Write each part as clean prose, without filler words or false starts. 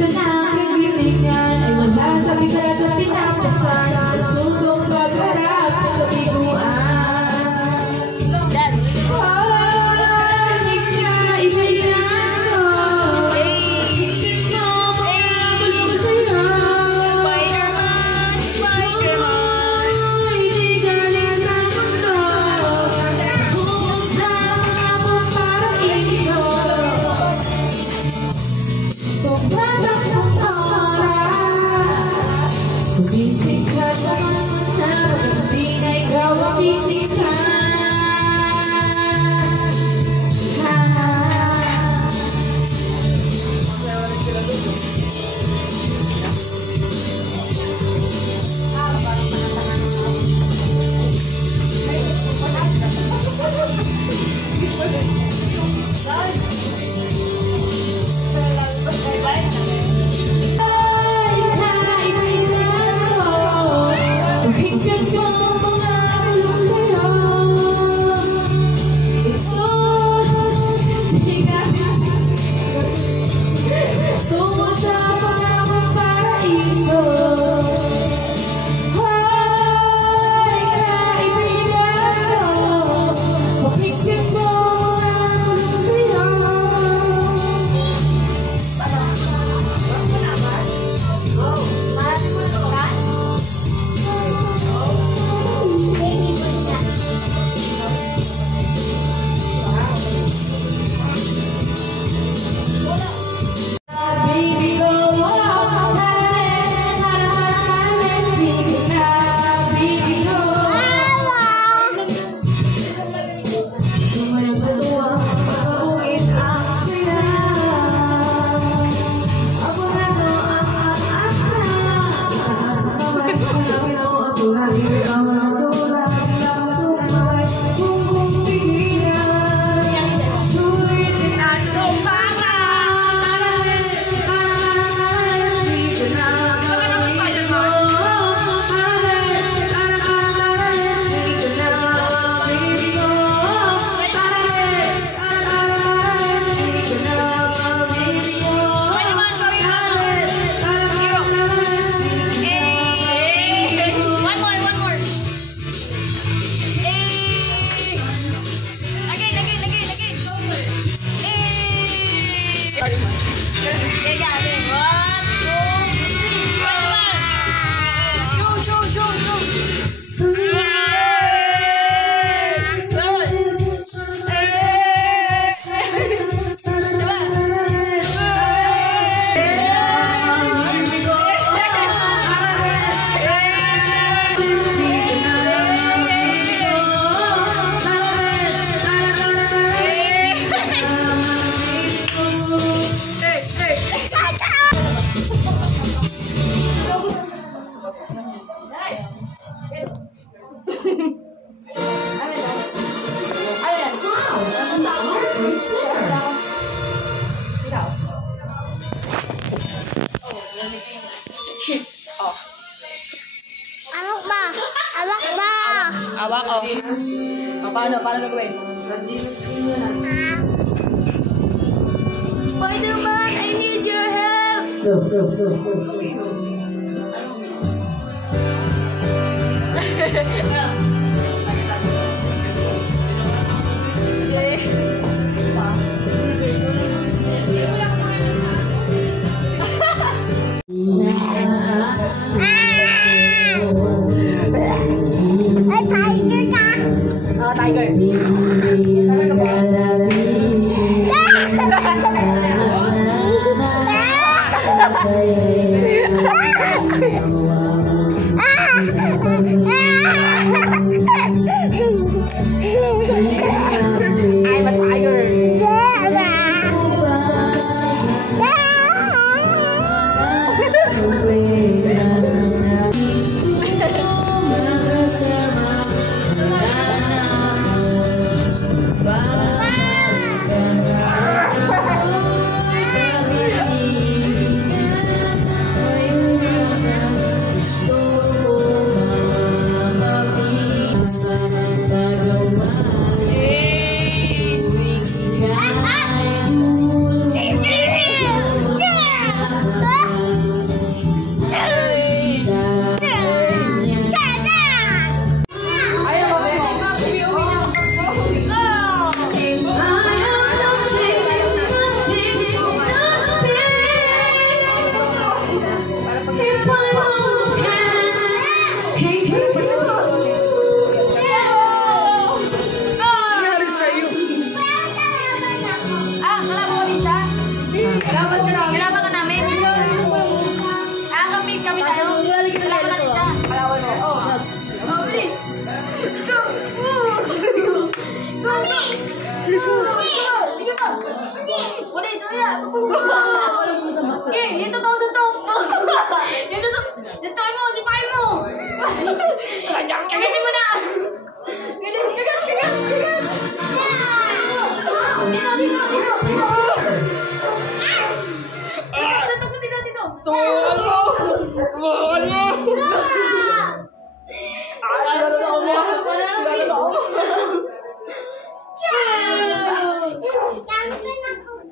Minsan ang kagrilingan ay wala sa bigat at pinapasan. Nagsugong pagharap ng kabiguan. Awak, oh. Paano gagawin? Spider-Man, I need your help! Tiger. I'm a tiger. Tumakan mo! Tumakan mo!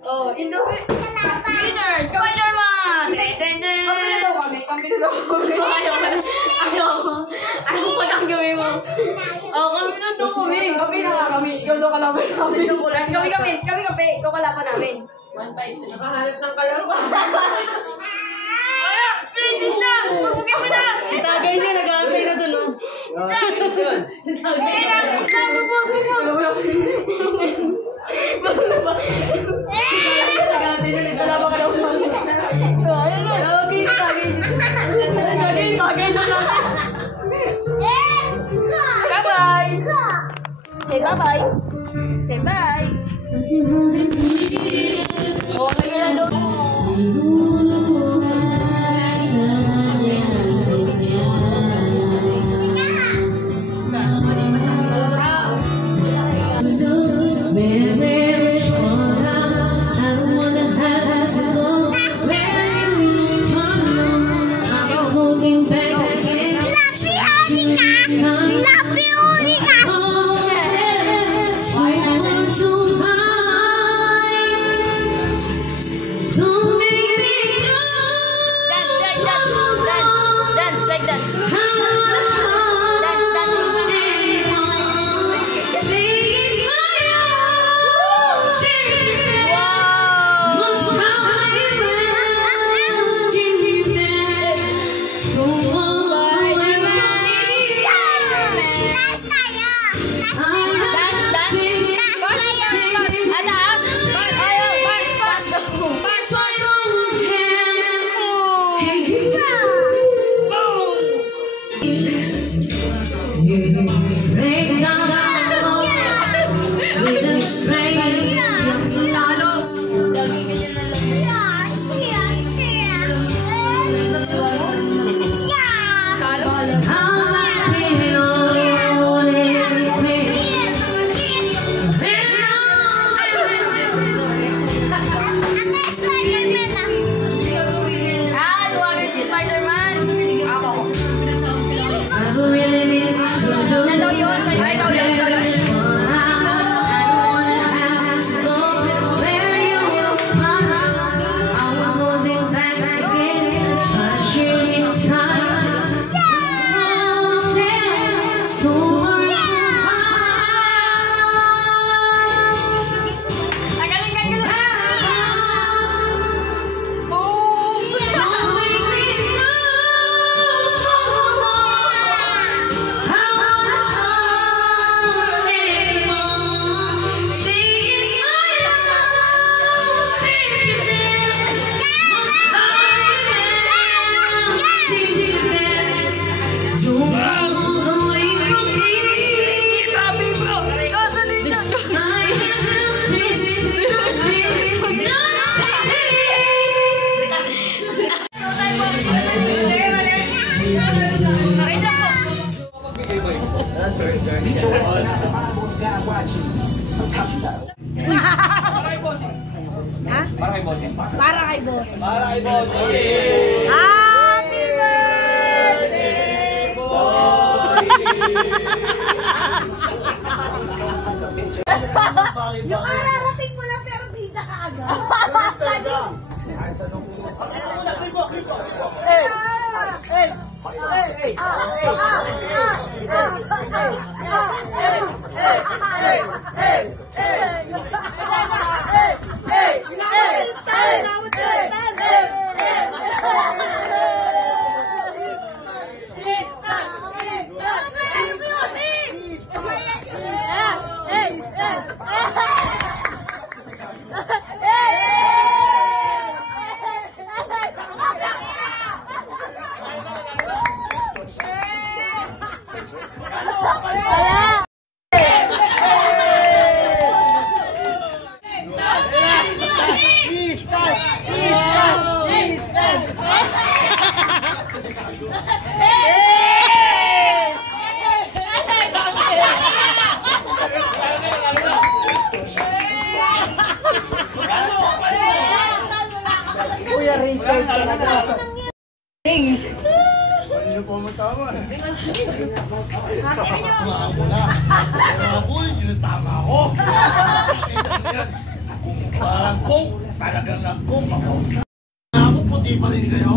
Oh, winners! Spider-Man! Kampi na daw kami. Ayaw ko lang gawin mo. Oh, kami na daw kami. Kami na nga kami. Ikaw daw kalaban namin. Kami. Ikaw kalaban namin. 1-5. Nakahanap ng kalaban. Princess na! Pagpagay mo na! Itagay niya, nag-aantay na doon, no? Itagay na! Bye-bye! Say bye-bye! Say bye! Oh, kami na doon! Para kay boss. Happy birthday, boy! Yung ararating mo lang pero bida ka agad. Kuya Richard talaga. Ano po mo tama eh? Maamo na. Mga bully, ginatama ako. Parang coke, talagang nag-coke ako. Ako puti pa rin kayo.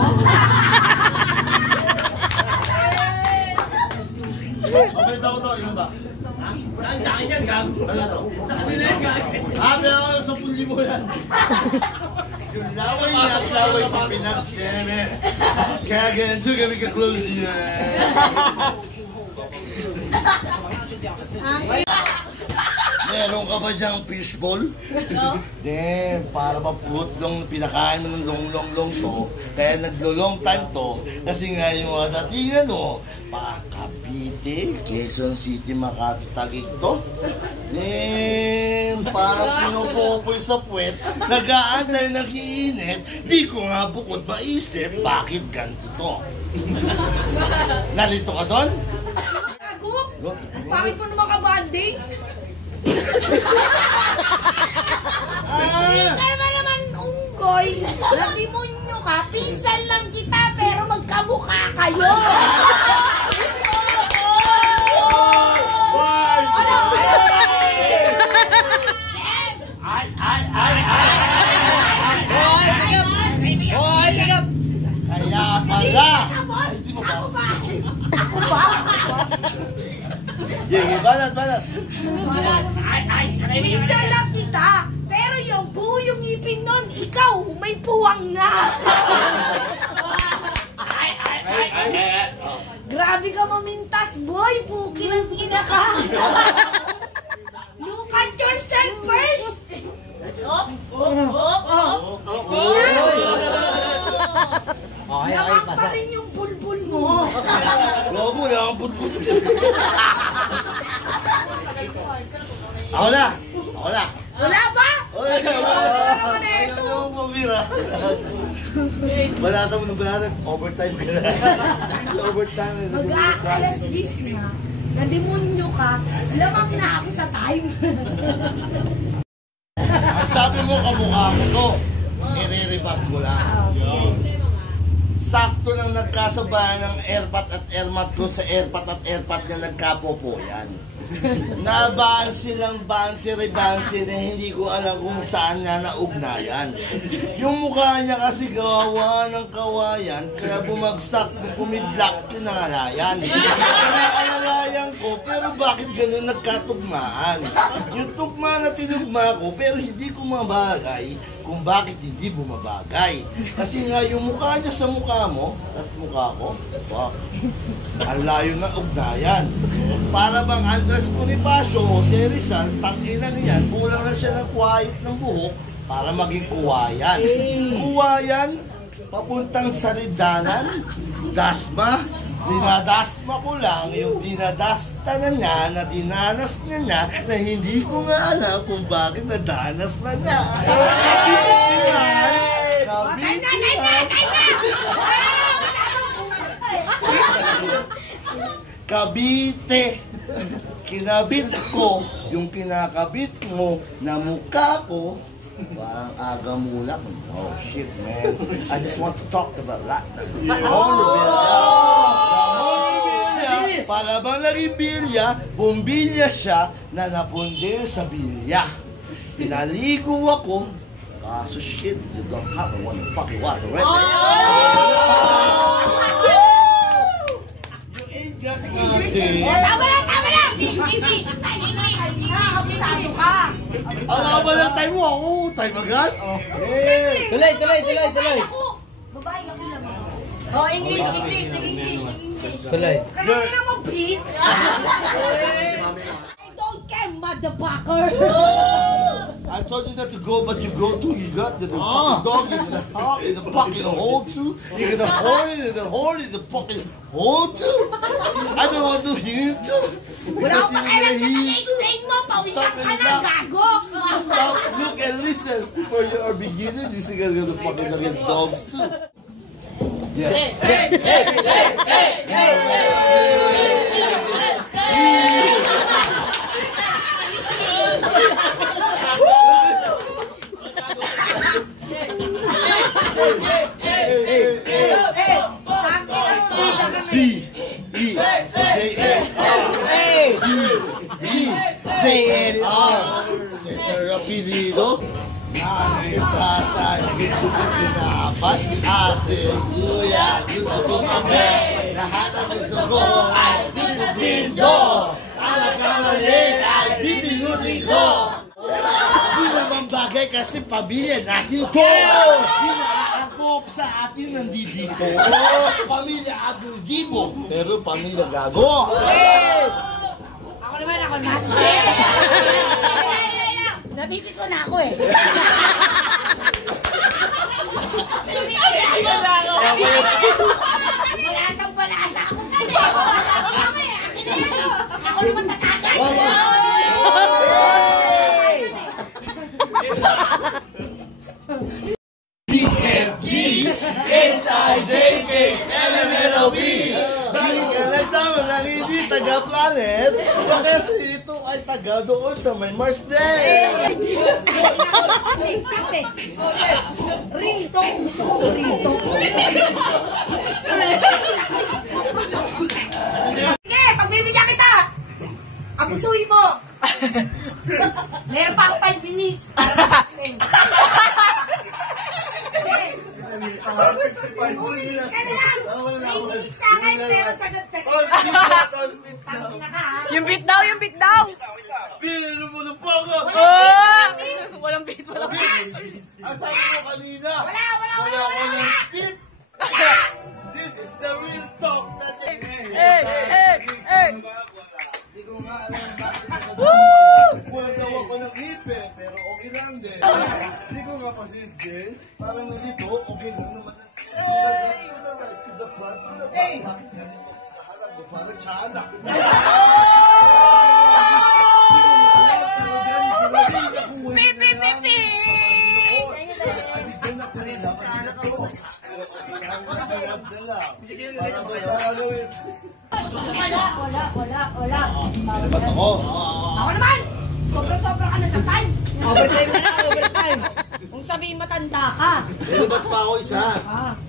Okay daw to, yun ba? Sa akin yan, gag. Ano to? Sa kanila yan, gag. Pero 10,000 yan. Yung laway pa pinagseme. Kaya ganito kami ka-close niya. Meron ka ba dyang fishball? No. Then, para maputlong pinakain mo ng long to. Kaya naglo-long time to. Kasi nga yung mga datingan mo, Cavite, Quezon City, Makati, Taguig to. Then, parang pinupopoy sa puwet, nag-aantay, nag-iinit. Di ko nga bukod maisip, bakit ganito to? Nalito ka doon? Ako? Bakit mo naman ka-banding? Hindi ka naman unggoy. Nadimonyo ka. Pinsan lang kita pero magkamukha kayo. Kaya pala! Hindi mo ba? Ako ba? Sige, banat! Pinsan lang kita. Pero yung buo yung ngipin nun, ikaw, may puwang na. Grabe ka mamintas, boy. Puki ng ina ka. Look at yourself first. Naman pa rin yung bulbul mo. Lobo na ang putput. Ako na! Wala ba? Wala naman na ito. Balata mo ng balata. Overtime ka na. Overtime na. Mag-alas 10 na. Nadimonyo ka. Lamang na ako sa time. Ang sabi mo kamukha ko to. Nire-rebat ko lang. Sakto nang nagkasabayan ng airpat at airmat ko sa airpat at airpat na nagkapopoyan. Nabansi na hindi ko alam kung saan nga naugnayan. Yung mukha niya kasi gawa ng kawayan, kaya bumagsak, kumidlak, kinangalayan. Kinaalalayan ko, pero bakit ganun nagkatugmaan? Yung tugma na tinugma ko, pero hindi ko mabagay kung bakit hindi bumabagay. Kasi nga yung mukha niya sa mukha mo at mukha ko, ang layo ng ugnayan. Para bang Andres Bonifacio, Jose Rizal, tangina niyan, kulang na siya ng quiet ng buhok para maging kuwayan. Kuwayan, papuntang Saridanan, Dasma, dinadasma ko lang yung dinadasta na niya, na dinanas niya na hindi ko nga alam kung bakit nadanas na niya. Cavite, kinabit ko yung kinakabit mo na mukha ko. Parang aga mula. Oh shit, man. I just want to talk about that. Para bang naging bilya, bumbilya siya na napundir sa bilya. Pinaligo ako, kaso shit, you don't have one fucking water, right? You ain't got nothing. Tama na! Nakakabisado ka. Ano ba lang time mo? Ako, time agad? Tuloy. Babae ako naman. Oh, English. Tuloy. Kaya na mo, bitch. I don't care, motherfucker. I told you not to go, but you go too. You got the fucking dog in the fucking hole too. You got the horn in the fucking hole too. I don't want to hear too. Wala akong pakialam sa kanya-explain mo. Pawisan ka na, gago. Stop, look and listen. For you are beginning, this is gonna fucking dogs too. Yeah. C-E-J-A-R Cesar Apelido Nanay, tatay, gusto ko pinapat Ate, kuya, gusto ko kami Lahat ang gusto ko ay susundindo Ang nagkamali ay bibinutin ko Di naman bagay kasi pamilya natin to Pinakaangkop sa atin nandito Pamilya Agudibo Pero pamilya gago Ako naman. Napipito na ako eh. Palasang-palasa ako sana eh. Ako naman tatagay. DFG, HIJK, LMNOP Bakit ka nagsama ng hindi taga-planet? Kasi ito ay taga doon sa may Mars Day Rito. Gusto ko rito. Sige, pagbibigyan kita. Abusuhin mo. Meron pa ako 5 minutes. Umilis ka na lang. May minutes sa akin, pero sagot-sagot. Yung beat daw, yung beat daw. Bilhin mo na po ako! Walang beat, walang beat. Asabi mo kanina! Wala. Tip! This is the real talk natin! Hindi ko nga alam bakit ako walang daw ako ng ipin, pero okay lang din. Hindi ko nga pasinsin, parang nalito, okay lang naman. To the front, to the back, bakit ganito? Kaharap ko, parang tiyanak. Wala. Ba't ako? Ako naman! Sobra-sobra ka na sa time. Overtime. Kung sabihin matanda ka. Pero ba't pa ako isa?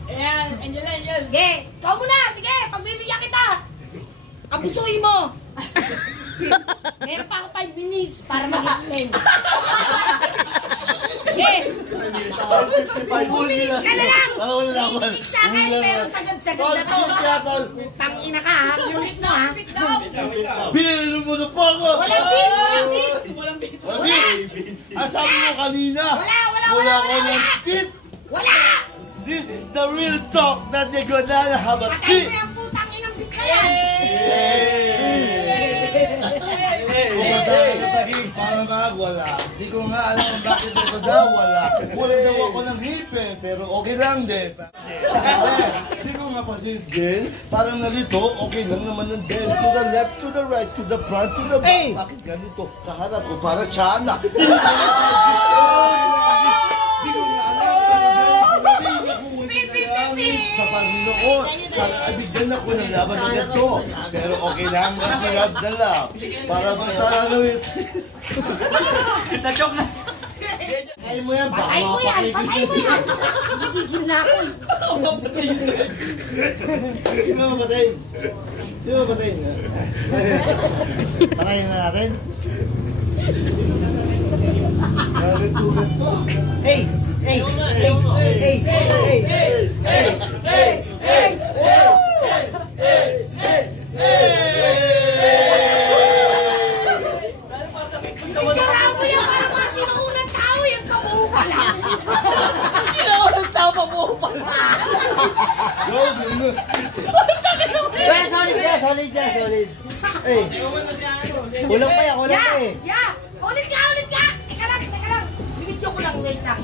Ayan, Angel. Sige, ikaw muna. Sige, pagbibigyan kita. Abusuhin mo. Meron pa ako 5 minutes para mag-extend. Sige. Umilis ka na lang. Wala. Umilis sa akin, pero sagad-sagad na to. Tangina ka ha. Unit mo ha. Bilhin mo na po ako! Walang beat. Asabi mo kanina! Wala. Ako ng tit! Wala. This is the real talk that you're gonna have a Patay tit! mo yung putang inang beat na yan. Para magwala. Hindi ko nga alam bakit ito daw wala. Wala daw ako ng hipin, pero okay lang din. Hindi ko nga pasinsin, parang nalito, okay lang naman ng din. To the left, to the right, to the front, to the back. Bakit ganito? Kaharap ko, parang tiyanak. Hindi ko nga alam. Sa Panginoon, sana abigyan ako ng laban na ito. Pero okay lang kasi love na love. Para magtalalawit. Na-choke na. Ay mo yan, baka Patay mo yan. mapakibigyan. Nagigil na ako. Di ba mapatayin? Patayin na natin. Tugat po. Hey. Itsura mo yan para mga sinuunang tao. Yung kabuo ka lang. Ang tao pa buo pala. Solid dyan. Hey. Kulang pa yan. Ya. Ulit ka. Teka lang. Bibidyo ko lang. Wait lang.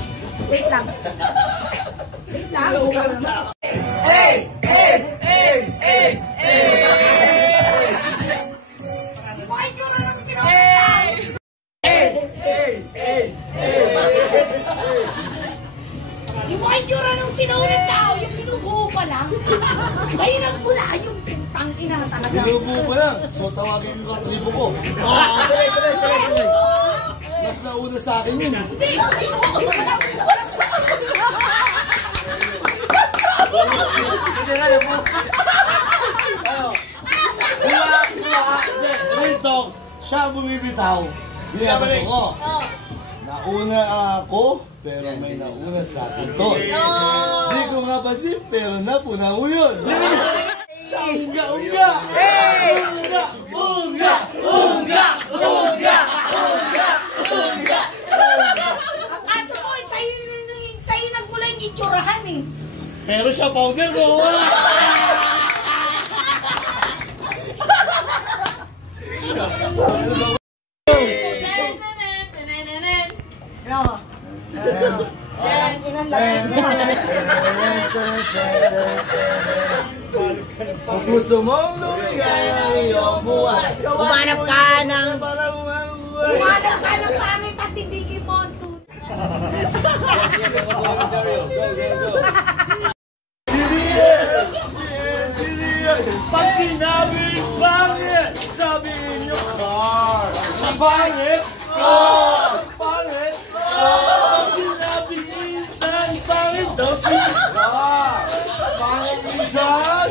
Yung mga itsura ng sinuunang tao. Yung mga itsura ng sinuunang tao, yung pinubuo pa lang. Sa'yo nagmula yung pintang ina talaga. Binubuo pa lang. So tawagin yung katribo ko. Mas nauna sa akin yun. Hindi, pinubuo pa lang. Hindi nga na po. Rito, siya bumibitaw. Binabato ko. Nauna ako, pero may nauna sa akin to. Di ko nga pansin, pero napuna ko yun. Siya unga! Unga! Unga! Unga! Unga! Unga! Ang kaso ko, sa'yo nagmula yung itsurahan eh. Pero siya powder ko. Kung gusto mong lumigay ang iyong buhay, Umanap ka ng... para bumabuhay. Umanap ka ng pangit at tindigin mo ang tuta. Pag sinabing pangit, sabihin nyo car. Pangit? Pangit? Pag sinabing minsan, pangit daw si car. Pangit minsan,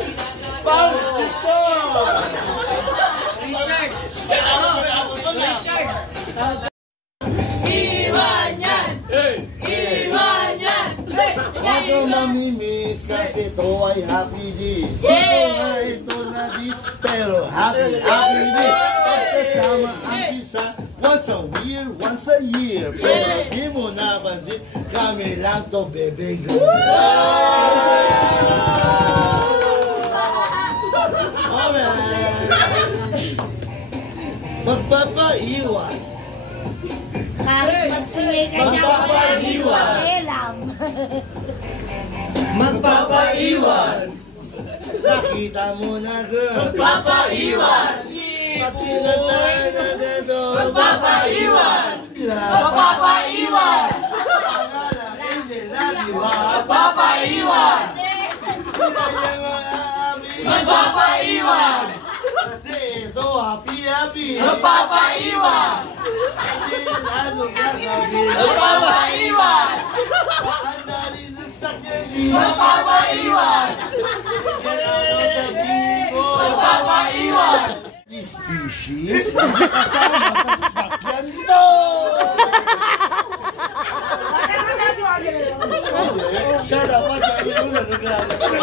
pangit si car. Iwan yan! Iwan yan! Huwag kang mamimiss kasi ito ay happy days. Ito na dis, pero happy days. Pagkasama ang isa, once a year. Pero di mo napansin, kami lang to, bebe girl. Magpapaiwan. Kahit magpingay ka niya, Magpapaiwan. elam. Magpapaiwan. Nakita mo na, girl. Magpapaiwan. Pati na tayo na dito. Magpapaiwan. Magpapaiwan. Hindi lagi magpapaiwan. Magpapaiwan. Kasi ito happy. Magpapaiwan. Magpapaiwan. Andali na sa kanya. Magpapaiwan. Magpapaiwan. Species, hindi kasama sa sasakyan to. Siya dapat sabi mo na naglalagay.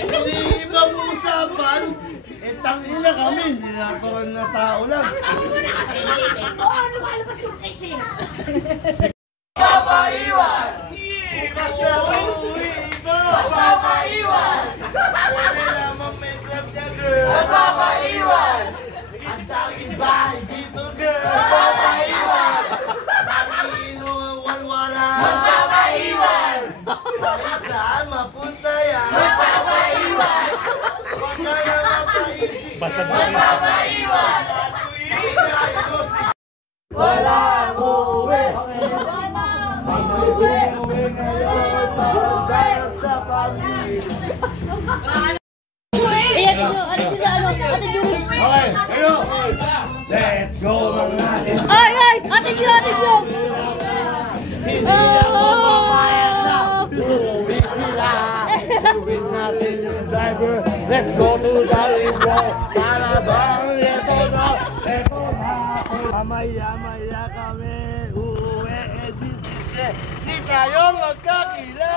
Hindi ibang usapan. Tangin na kami, hindi natural na tao lang. Sabi mo na kasi hindi. Oo, lumalabas yung kasi. Papaiwan! Kasi ako uwi ito! Papaiwan! Pwede naman may club niya, girl! Papaiwan! Ang daming bahay dito, girl! Papaiwan! Pag-ino ang walwala! Papaiwan! Kahit saan mapunta yan! Papaiwan! Huwag ka na mapaisip! Papaiwan! Walang uwi! Okay, kayo! Let's go mga hits! Ay! Ate Gio! Hindi ako papayag na uuwi sila! Uwin natin yung driver! Let's go to the window! Para bang ito na! Maya-maya kami uuwi! Di tayo magkakilala!